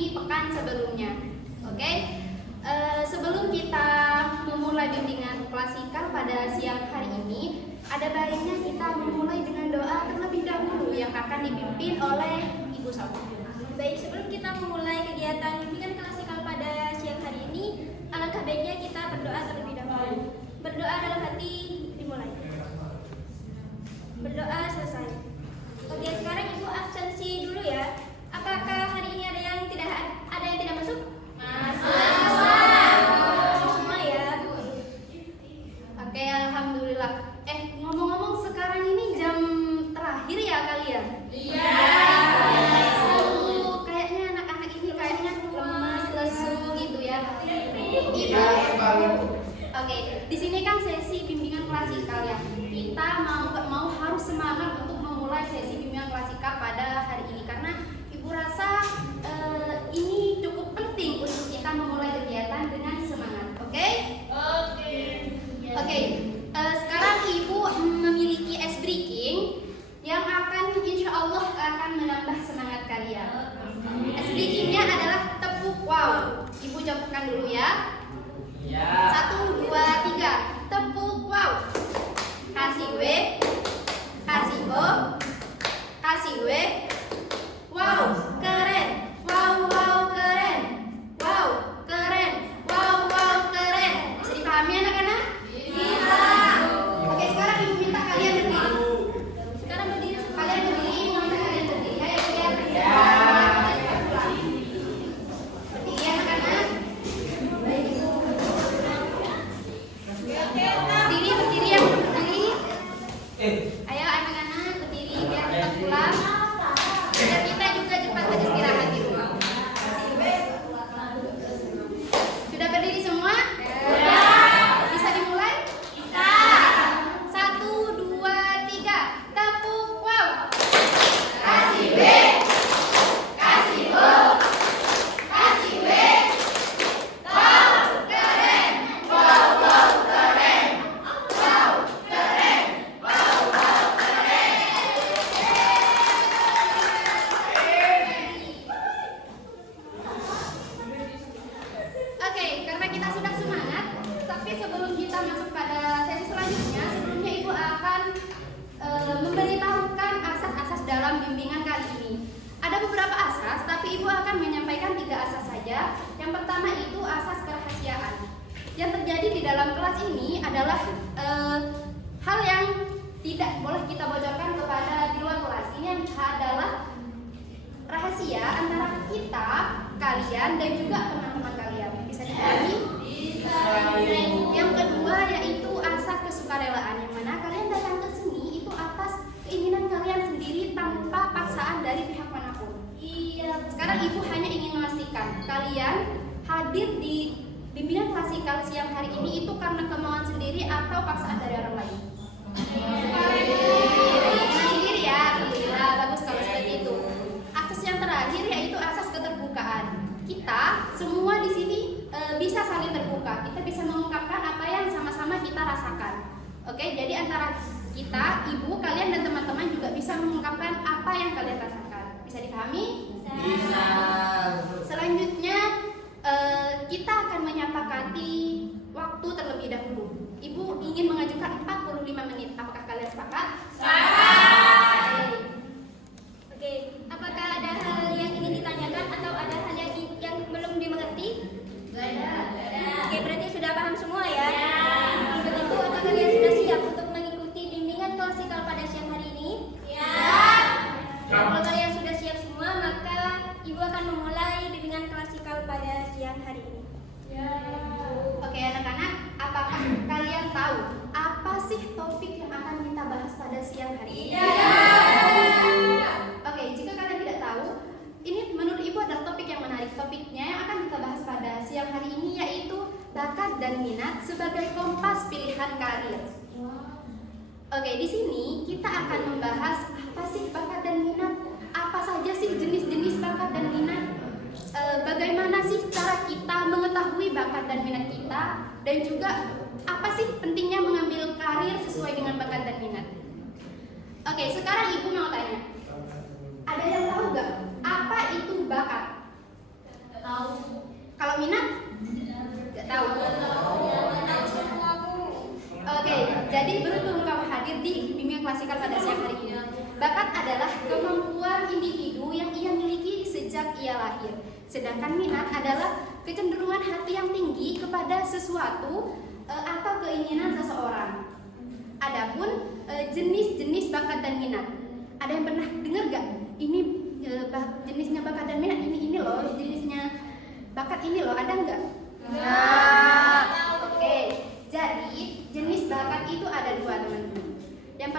di pekan sebelumnya. Oke, sebelum kita memulai bimbingan klasikal pada siang hari ini, ada baiknya kita memulai dengan doa terlebih dahulu yang akan dipimpin oleh Ibu Salma. Baik, sebelum kita memulai kegiatan bimbingan klasikal pada siang hari ini, alangkah baiknya kita berdoa terlebih dahulu. Berdoa dalam hati dimulai. Berdoa selesai. Oke, sekarang Ibu absensi dulu ya. Apakah hari ini ada yang tidak masuk? Masuk semua ya. Oke, alhamdulillah. Ngomong-ngomong, sekarang ini jam terakhir ya kalian? Iya. Kayaknya anak-anak ini kayaknya lemas, lesu gitu ya. Iya. Oke, di sini kan sesi bimbingan klasikal ya. Kita mau gak mau harus semangat untuk memulai sesi bimbingan klasikal pada hari ini karena Ibu rasa ini cukup penting untuk kita memulai kegiatan dengan semangat. Oke? Oke. Sekarang Ibu memiliki ice breaking yang akan insya Allah akan menambah semangat kalian. Ice breakingnya adalah tepuk wow. Ibu cobakan dulu ya. 1, 2, 3. Tepuk wow. Kasih W, kasih O, kasih W. Wow, keren. Wow, keren. Wow, keren. Wow, keren. Bisa dipahami anak-anak? Bisa. Oke, sekarang Ibu minta kalian berdiri. Sekarang berdiri. Kalian berdiri, Ibu minta kalian berdiri. Ayo kalian berdiri. Berdiri anak-anak. Berdiri ya, berdiri. Ayo anak-anak berdiri biar kita pulang. Biar kita juga cepat beristirahat di rumah. Sudah berdiri semua? Bisa dimulai? Bisa. 1, 2, 3. Tepuk wow. Kasih W. Kasih O. Kasih W. Wow, keren. Wow, keren. Wow, keren. Wow, keren. Oke, karena kita sudah semangat, tapi sebelum kita masuk pada sesi selanjutnya, sebelumnya Ibu akan memberitahukan asas-asas dalam bimbingan kali ini. Ada beberapa asas, tapi Ibu akan menyampaikan 3 asas saja. Yang pertama itu asas kerahasiaan. Yang terjadi di dalam kelas ini adalah hal yang tidak boleh kita bocorkan kepada di luar kelas. Ini adalah rahasia antara kita, kalian, dan juga teman-teman kalian. Bisa dipahami? Bisa. Yang kedua yaitu asas kesukarelaan, yang mana kalian datang ke sini itu atas keinginan kalian sendiri tanpa paksaan dari pihak manapun. Iya. Sekarang Ibu hanya ingin memastikan kalian hadir di bimbingan klasikal siang hari ini itu karena kemauan sendiri atau paksaan dari orang lain. Sendiri ya, alhamdulillah, bagus kalau seperti itu. Asas yang terakhir yaitu asas keterbukaan. Kita semua di sini bisa saling terbuka. Kita bisa mengungkapkan apa yang sama-sama kita rasakan. Oke, jadi antara kita, Ibu, kalian dan teman-teman juga bisa mengungkapkan apa yang kalian rasakan. Bisa dipahami? Bisa. Selanjutnya kita akan menyepakati waktu terlebih dahulu. Ibu ingin mengajukan 45 menit. Apakah kalian sepakat? Sepakat. Oke, apakah ada hal yang ingin ditanyakan atau ada hal yang belum dimengerti? Gak ada. Oke, berarti sudah paham semua ya? Kalau begitu, apakah kalian sudah siap untuk mengikuti bimbingan klasikal pada siang hari ini? Ya. Kalau kalian sudah siap semua, maka Ibu akan memulai bimbingan klasikal pada siang hari ini. Oke anak-anak, apakah kalian tahu apa sih topik yang akan kita bahas pada siang hari ini? Oke, jika kalian tidak tahu, ini menurut Ibu adalah topik yang menarik. Topiknya yang akan kita bahas pada siang hari ini yaitu bakat dan minat sebagai kompas pilihan karir. Oke, di sini kita akan membahas apa sih bakat dan minat, apa saja sih jenis-jenis bakat dan minat, bagaimana sih cara kita mengetahui bakat dan minat kita, dan juga apa sih pentingnya mengambil karir sesuai dengan bakat dan minat. Oke, sekarang Ibu mau tanya, ada yang tahu nggak apa itu bakat? Kalau minat? Nggak tahu. Oke, jadi beruntung kamu hadir di bimbingan klasikal pada siang hari ini. Bakat adalah kemampuan individu yang ia miliki sejak ia lahir. Sedangkan minat adalah kecenderungan hati yang tinggi kepada sesuatu atau keinginan seseorang. Adapun jenis-jenis bakat dan minat. Ada yang pernah dengar gak? Ini jenisnya bakat dan minat ini loh, jenisnya bakat ini loh, ada nggak? Oke, jadi jenis bakat itu ada dua, teman-teman. Yang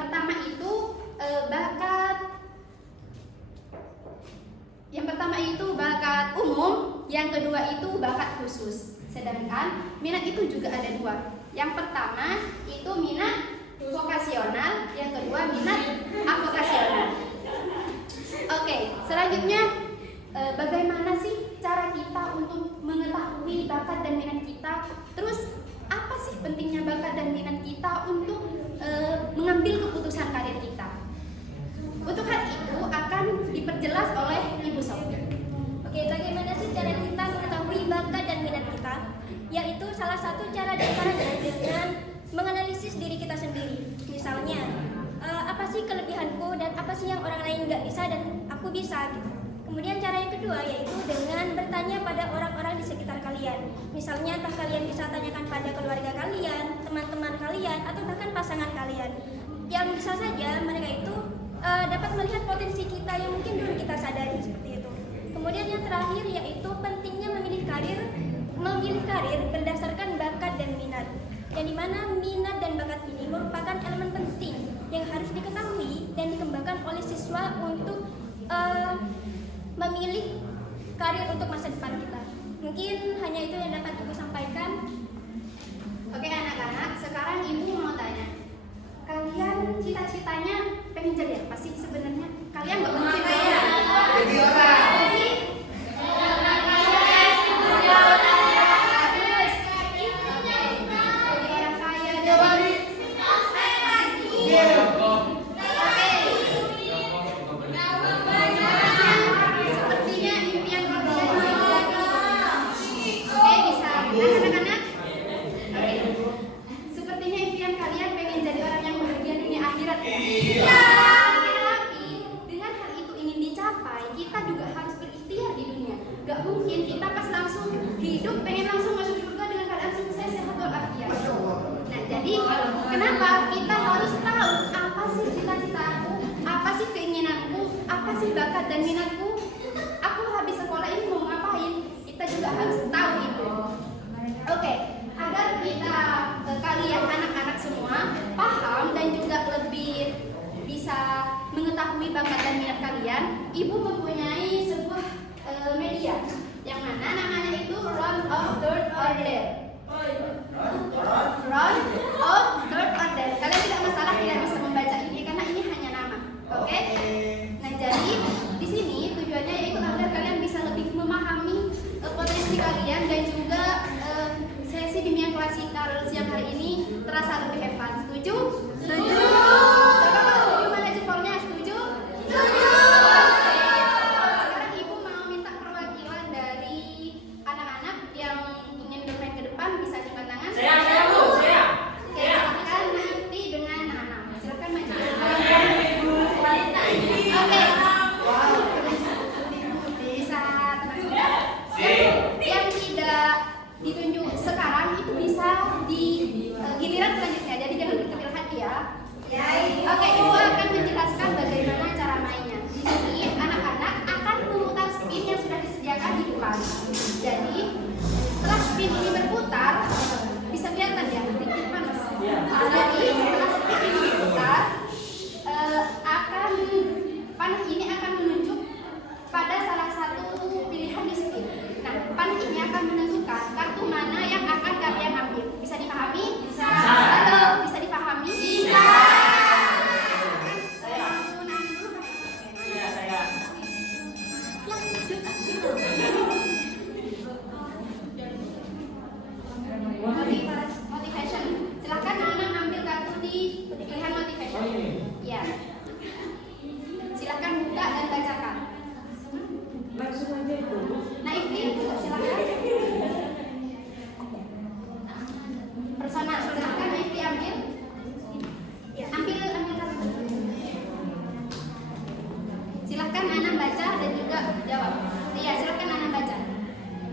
pertama itu bakat umum, yang kedua itu bakat khusus. Sedangkan minat itu juga ada dua. Yang pertama itu minat vokasional, yang kedua minat avokasional. Oke, selanjutnya bagaimana sih cara kita untuk mengetahui bakat dan minat kita? Terus apa sih pentingnya bakat dan minat kita untuk mengambil keputusan karir kita? Untuk hal itu akan diperjelas oleh Ibu Sofi. Oke, bagaimana sih cara kita mengetahui bakat dan minat kita? Yaitu salah satu cara diantaranya dengan menganalisis diri kita sendiri. Misalnya, apa sih kelebihanku dan apa sih yang orang lain nggak bisa dan aku bisa gitu. Kemudian cara yang kedua yaitu dengan bertanya pada orang-orang di sekitar kalian. Misalnya, entah kalian bisa tanyakan pada keluarga kalian, teman-teman kalian, atau bahkan pasangan kalian. Yang bisa saja mereka itu dapat melihat potensi kita yang mungkin belum kita sadari seperti itu. Kemudian yang terakhir yaitu pentingnya memilih karir berdasarkan bakat dan minat. Yang dimana minat dan bakat ini merupakan elemen penting yang harus diketahui dan dikembangkan oleh siswa untuk memilih karir untuk masa depan kita. Mungkin hanya itu yang dapat Ibu sampaikan. Oke anak-anak, sekarang Ibu mau tanya, kalian cita-citanya pengen jadi apa sih sebenarnya? Kalian nggak mungkin kaya. Jadi orang. Gak mungkin kita pas langsung hidup pengen langsung masuk surga dengan keadaan sukses sehat walafiat. Nah jadi kenapa kita harus tahu apa sih cita-cita aku, apa sih keinginanku, apa sih bakat dan minatku. Aku habis sekolah ini mau ngapain? Kita juga harus tahu itu. Oke, agar kita kalian anak-anak semua paham dan juga lebih bisa mengetahui bakat dan minat kalian, Ibu mempunyai sebuah media yang mana namanya itu Round of Third Order. Round of Third Order. Kalian tidak masalah tidak bisa membaca ini karena ini hanya nama. Oke? Nah jadi di sini tujuannya yaitu agar kalian bisa lebih memahami potensi kalian dan juga sesi bimbingan klasikal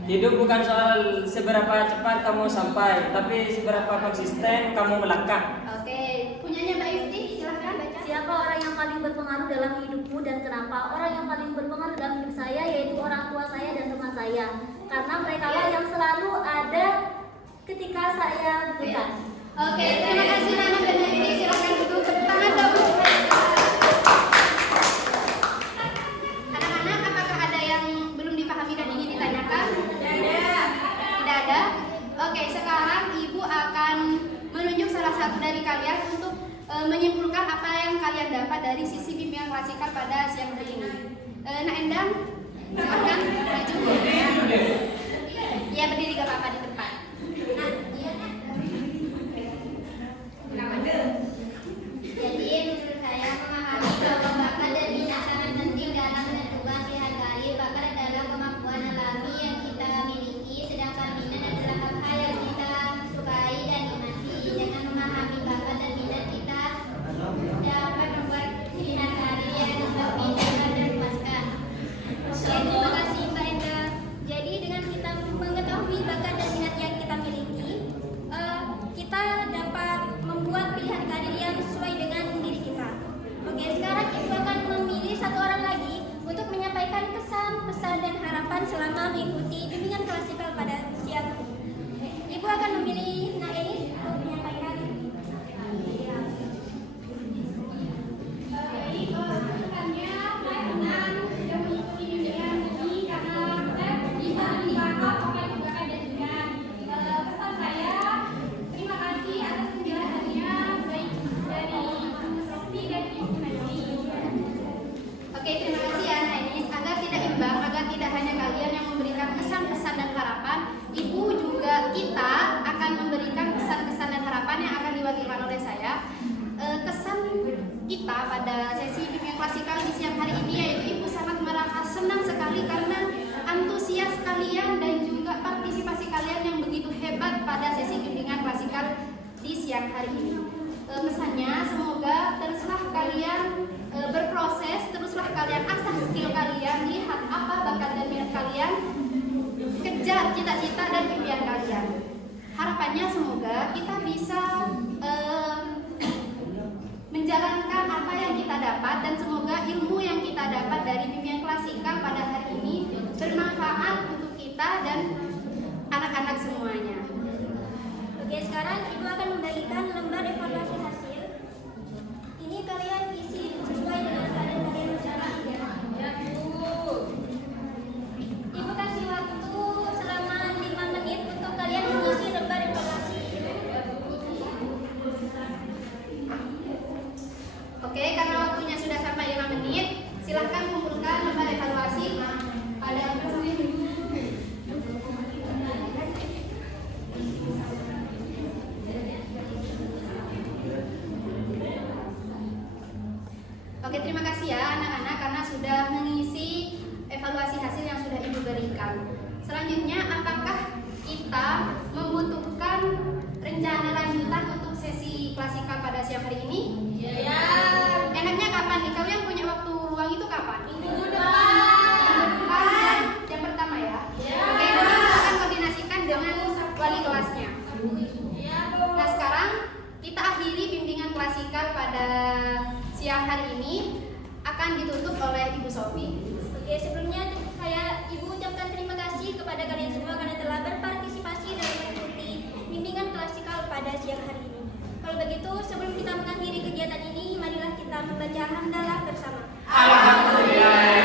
Hidup bukan soal seberapa cepat kamu sampai, tapi seberapa konsisten kamu melangkah. Oke, punyanya Mbak Ifti, silahkan baca. Siapa orang yang paling berpengaruh dalam hidupmu dan kenapa? Orang yang paling berpengaruh dalam hidup saya yaitu orang tua saya dan teman saya. Karena mereka lah yang selalu ada ketika saya butuhkan. Oke, terima kasih Nana dan Ifti, silahkan duduk, tepuk tangan dong. Anak-anak, apakah ada yang belum dipahami dan ingin ditanyakan? Tidak ada? Oke, sekarang Ibu akan menunjuk salah satu dari kalian untuk menyimpulkan apa yang kalian dapat dari sisi bimbingan klasikal pada siang hari ini. Nak Endang, silakan maju. Ya, berdiri gak apa-apa di tempat. Jadi menurut saya memahami bahwa bakat dan minat sangat penting dalam menentukan pilihan karir. Bakat adalah kemampuan alami yang kita miliki, sedangkan minat adalah hal-hal yang kita sukai dan minati. Dengan memahami bakat dan minat kita dapat membuat pilihan karir yang lebih nyaman dan memuaskan. Oke, terima kasih Mbak Enda. Jadi dengan kita mengetahui bakat dan minat yang kita miliki, kita dapat membuat pilihan karir yang sesuai dengan diri kita. Oke, sekarang Ibu akan memilih satu orang lagi untuk menyampaikan kesan, pesan, dan harapan selama mengikuti bimbingan klasikal pada siang hari. Ibu akan memilih Naeni untuk menyampaikan. Pesannya saya senang sudah mengikuti bimbingan ini karena saya bisa menimba apa yang juga ada dengan pesan saya. Terima kasih atas penjelasannya baik dari Ibu Sofi dan Ibu Nanti. Oke, terima kasih ya Nanis. Agar tidak imbang, agar tidak hanya kalian yang memberikan kesan-pesan dan harapan, Ibu juga kita akan memberikan pesan-kesan dan harapan yang akan diwakilkan oleh saya. Kesan kita pada sesi bimbingan klasikal di siang hari ini yaitu Ibu sangat merasa senang sekali karena antusias kalian dan juga partisipasi kalian yang begitu hebat pada sesi bimbingan klasikal di siang hari ini. Pesannya semoga teruslah kalian berproses, teruslah kalian asah skill kalian, lihat apa bakat dan minat kalian, kejar cita-cita dan impian kalian. Harapannya semoga kita bisa menjalankan apa yang kita dapat dan semoga ilmu yang kita dapat dari bimbingan klasikal pada hari ini bermanfaat untuk kita dan anak-anak semuanya. Oke, sekarang Ibu akan membagikan lembar evaluasi hasil. Ini kalian isi sesuai dengan keadaan kalian masing-masing. Ibu kasih waktu selama 5 menit untuk kalian mengisi lembar evaluasi. Oke, karena waktunya sudah sampai 5 menit, silahkan kumpulkan lembar evaluasi pada Oke, terima kasih ya anak-anak karena sudah mengisi evaluasi hasil yang sudah Ibu berikan. Selanjutnya, apakah kita membutuhkan rencana lanjutan untuk sesi klasikal pada siang hari ini? Ya. Enaknya kapan nih? Kalian punya waktu luang itu kapan? Minggu depan. Jam pertama ya? Ya. Oke, nanti kita akan koordinasikan dengan wali kelasnya. Nah, sekarang kita akhiri bimbingan klasikal pada siang hari ini akan ditutup oleh Ibu Sofi. Oke, sebelumnya Ibu ucapkan terima kasih kepada kalian semua karena telah berpartisipasi dalam mengikuti bimbingan klasikal pada siang hari ini. Kalau begitu, sebelum kita mengakhiri kegiatan ini, marilah kita membaca hamdalah bersama. Alhamdulillah.